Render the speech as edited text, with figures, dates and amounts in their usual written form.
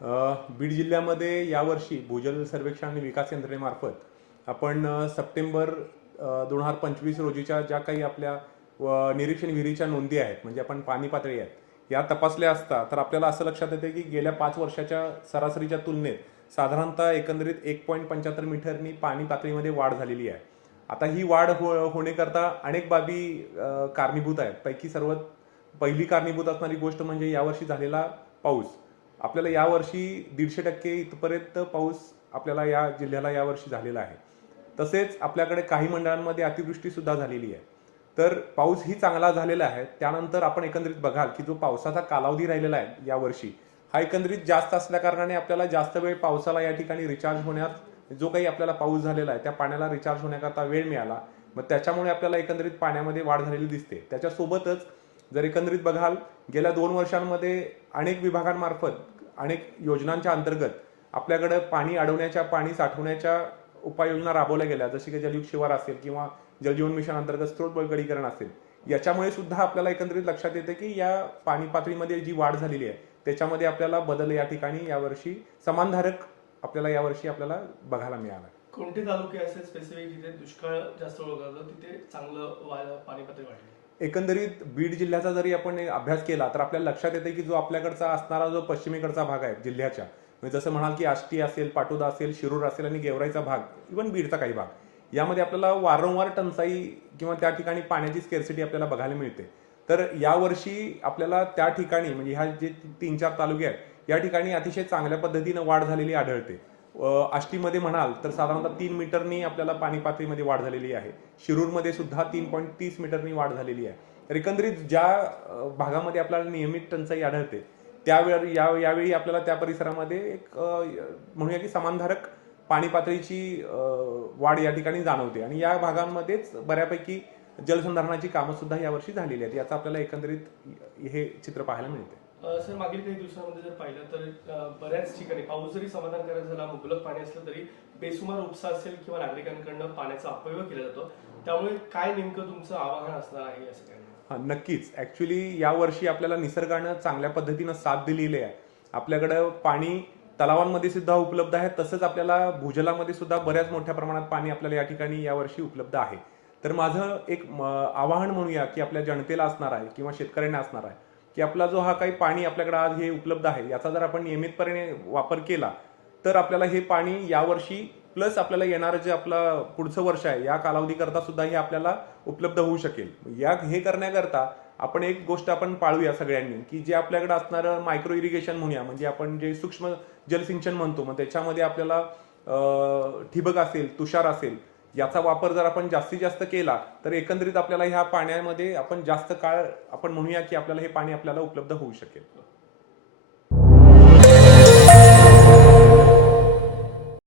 बीड जिल्ह्यामध्ये यावर्षी भूजल सर्वेक्षण आणि विकास यंत्रणेमार्फत आपण सप्टेंबर 2025 रोजीच्या ज्या काही आपल्या निरीक्षण विहिरीच्या नोंदी आहेत, म्हणजे आपण पाणी पातळी आहेत या तपासल्या असता तर आपल्याला असं लक्षात येते की गेल्या 5 वर्षाच्या सरासरीच्या तुलनेत साधारणतः एकंदरीत 1.75 मीटरनी पाणी पातळीमध्ये वाढ झालेली आहे. आता ही वाढ होण्याकरता अनेक बाबी कारणीभूत आहेत. पैकी सर्वात पहिली कारणीभूत असणारी गोष्ट म्हणजे यावर्षी झालेला पाऊस. आपल्याला यावर्षी 150% इथपर्यंत पाऊस आपल्याला या जिल्ह्याला यावर्षी झालेला आहे. तसेच आपल्याकडे काही मंडळांमध्ये अतिवृष्टी सुद्धा झालेली आहे. तर पाऊस ही चांगला झालेला आहे. त्यानंतर आपण एकंदरीत बघाल की जो पावसाचा कालावधी राहिलेला आहे यावर्षी हा एकंदरीत जास्त असल्या कारणाने आपल्याला जास्त वेळ पावसाला या ठिकाणी रिचार्ज होण्यात, जो काही आपल्याला पाऊस झालेला आहे त्या पाण्याला रिचार्ज होण्याकरता वेळ मिळाला. मग त्याच्यामुळे आपल्याला एकंदरीत पाण्यामध्ये वाढ झालेली दिसते. त्याच्यासोबतच जर एकंदरीत बघाल गेल्या 2 वर्षांमध्ये अनेक विभागांमार्फत अनेक योजनांच्या अंतर्गत आपल्याकडे पाणी अडवण्याच्या, पाणी साठवण्याच्या उपाययोजना राबवल्या गेल्या, जशी की जलयुक्त शिवार असेल किंवा जलजीवन मिशन अंतर्गत स्त्रोत बळकटीकरण असेल. याच्यामुळे सुद्धा आपल्याला एकंदरीत लक्षात येते की या पाणी पातळीमध्ये जी वाढ झालेली आहे त्याच्यामध्ये आपल्याला बदल या ठिकाणी यावर्षी समानधारक आपल्याला यावर्षी आपल्याला बघायला मिळाला. कोणते तालुके असे स्पेसिफिक जिथे दुष्काळ जास्त ओळखला जातो तिथे चांगलं पाणी पातळी वाढली? एकंदरीत बीड जिल्ह्याचा जरी आपण अभ्यास केला तर आपल्याला लक्षात येते की जो आपल्याकडचा असणारा जो पश्चिमेकडचा भाग आहे जिल्ह्याच्या, म्हणजे जसं म्हणाल की आष्टी असेल, पाटोदा असेल, शिरूर असेल आणि गेवराईचा भाग, इव्हन बीडचा काही भाग, यामध्ये आपल्याला वारंवार टंचाई किंवा त्या ठिकाणी पाण्याची स्केर्सिटी आपल्याला बघायला मिळते. तर यावर्षी आपल्याला त्या ठिकाणी म्हणजे ह्या जे 3-4 तालुके आहेत या ठिकाणी अतिशय चांगल्या पद्धतीनं वाढ झालेली आढळते. आष्टीमध्ये म्हणाल तर साधारणतः 3 मीटरनी आपल्याला पाणी पातळीमध्ये वाढ झालेली आहे. शिरूरमध्ये सुद्धा 3.30 मीटरनी वाढ झालेली आहे. तर एकंदरीत ज्या भागामध्ये आपल्याला नियमित टंचाई आढळते त्यावेळी यावेळी आपल्याला त्या परिसरामध्ये एक म्हणूया की समानधारक पाणी पातळीची वाढ या ठिकाणी जाणवते आणि या भागांमध्येच बऱ्यापैकी जलसंधारणाची कामं सुद्धा यावर्षी झालेली आहेत. याचा आपल्याला एकंदरीत हे चित्र पाहायला मिळते. सर, मागील काही दिवसांमध्ये जर पाहिलं तर बऱ्याच ठिकाणी पाऊस जरी समाधानकारक झाला, मुबलक पाणी असलं तरी बेसुमार उपसा असेल किंवा नागरिकांकडनं पाण्याचा अपव्यय केला जातो. त्यामुळे काय नेमकं तुमचं आवाहन असणार आहे या सगळ्यांना? हां, नक्कीच. ॲक्च्युली यावर्षी आपल्याला निसर्गानं चांगल्या पद्धतीनं साथ दिलेली आहे. आपल्याकडं पाणी तलावांमध्ये सुद्धा उपलब्ध आहे, तसंच आपल्याला भूजलामध्ये सुद्धा बऱ्याच मोठ्या प्रमाणात पाणी आपल्याला या ठिकाणी यावर्षी उपलब्ध आहे. तर माझं एक आवाहन म्हणूया की आपल्या जनतेला असणार आहे किंवा शेतकऱ्यांना असणार आहे की आपला जो हा काही पाणी आपल्याकडे आज हे उपलब्ध आहे याचा जर आपण नियमितपणे वापर केला तर आपल्याला हे पाणी यावर्षी प्लस आपल्याला येणारं जे आपलं पुढचं वर्ष आहे या कालावधीकरता सुद्धा हे आपल्याला उपलब्ध होऊ शकेल. हे करण्याकरता आपण एक गोष्ट आपण पाळूया सगळ्यांनी की जे आपल्याकडे असणारं मायक्रो इरिगेशन म्हणूया, म्हणजे आपण जे सूक्ष्म जलसिंचन म्हणतो, मग त्याच्यामध्ये आपल्याला ठिबक असेल, तुषार असेल, याचा वापर जर आपण जास्तीत जास्त केला तर एकंदरीत आपल्याला ह्या पाण्यामध्ये आपण जास्त काळ आपण म्हणूया की आपल्याला हे पाणी आपल्याला उपलब्ध होऊ शकेल.